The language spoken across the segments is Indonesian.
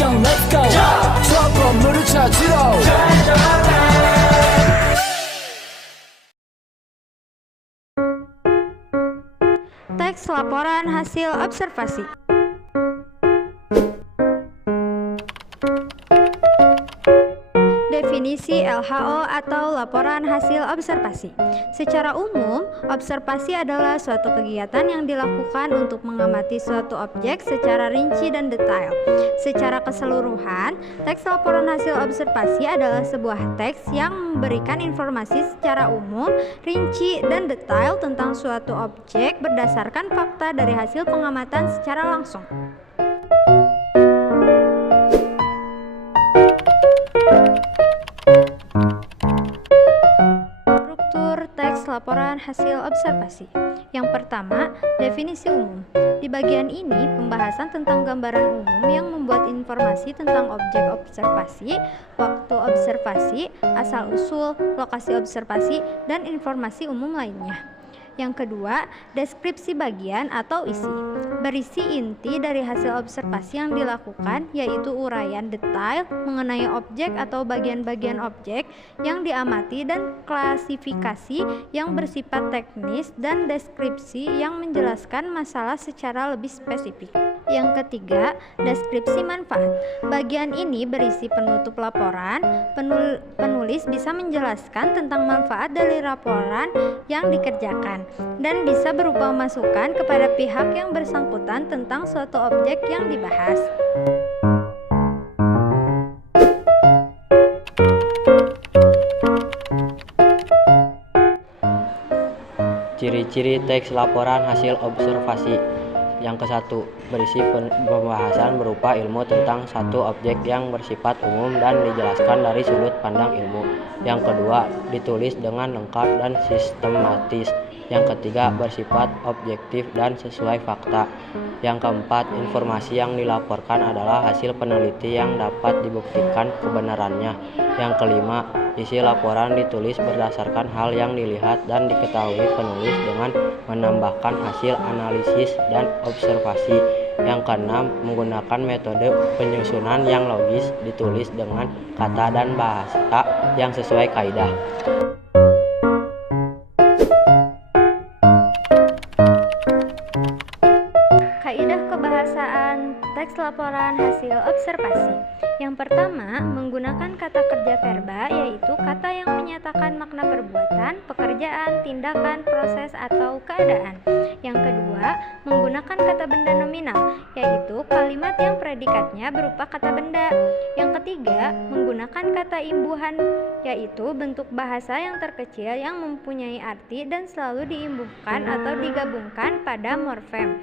액션 let's go 저 건물을 찾으러 Teks laporan hasil observasi. Definisi LHO atau laporan hasil observasi. Secara umum, observasi adalah suatu kegiatan yang dilakukan untuk mengamati suatu objek secara rinci dan detail. Secara keseluruhan, teks laporan hasil observasi adalah sebuah teks yang memberikan informasi secara umum, rinci, dan detail tentang suatu objek berdasarkan fakta dari hasil pengamatan secara langsung. Laporan hasil observasi. Yang pertama, definisi umum. Di bagian ini, pembahasan tentang gambaran umum yang membuat informasi tentang objek observasi, waktu observasi, asal-usul, lokasi observasi, dan informasi umum lainnya. Yang kedua, deskripsi bagian atau isi. Berisi inti dari hasil observasi yang dilakukan, yaitu uraian detail mengenai objek atau bagian-bagian objek yang diamati dan klasifikasi yang bersifat teknis dan deskripsi yang menjelaskan masalah secara lebih spesifik. Yang ketiga, deskripsi manfaat. Bagian ini berisi penutup laporan. Penulis bisa menjelaskan tentang manfaat dari laporan yang dikerjakan dan bisa berupa masukan kepada pihak yang bersangkutan tentang suatu objek yang dibahas. Ciri-ciri teks laporan hasil observasi. Yang ke-1, berisi pembahasan berupa ilmu tentang satu objek yang bersifat umum dan dijelaskan dari sudut pandang ilmu. Yang kedua, ditulis dengan lengkap dan sistematis. Yang ketiga, bersifat objektif dan sesuai fakta. Yang keempat, informasi yang dilaporkan adalah hasil peneliti yang dapat dibuktikan kebenarannya. Yang kelima, isi laporan ditulis berdasarkan hal yang dilihat dan diketahui penulis dengan menambahkan hasil analisis dan observasi. Yang keenam, menggunakan metode penyusunan yang logis, ditulis dengan kata dan bahasa yang sesuai kaidah. Kaidah kebahasaan teks laporan hasil observasi. Yang pertama, menggunakan kata kerja verba, yaitu kata yang menyatakan makna perbuatan, pekerjaan, tindakan, proses, atau keadaan. Yang kedua, menggunakan kata benda nominal, yaitu kalimat yang predikatnya berupa kata benda. Yang ketiga, menggunakan kata imbuhan, yaitu bentuk bahasa yang terkecil yang mempunyai arti dan selalu diimbuhkan atau digabungkan pada morfem.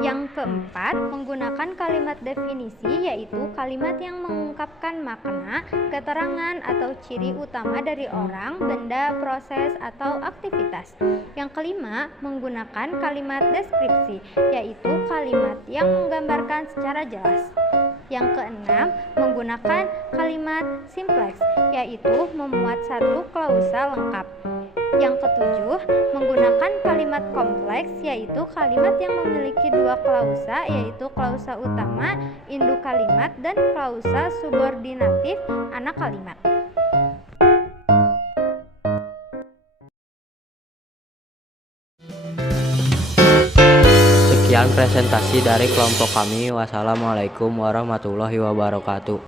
Yang keempat, menggunakan kalimat definisi, yaitu kalimat yang mengungkapkan makna, keterangan, atau ciri utama dari orang, benda, proses, atau aktivitas. Yang kelima, menggunakan kalimat deskripsi, yaitu kalimat yang menggambarkan secara jelas. Yang keenam, menggunakan kalimat simplex, yaitu memuat satu klausa lengkap. Yang ketujuh, menggunakan kalimat kompleks, yaitu kalimat yang memiliki dua klausa, yaitu klausa utama, induk kalimat, dan klausa subordinatif, anak kalimat. Sekian presentasi dari kelompok kami. Wassalamualaikum warahmatullahi wabarakatuh.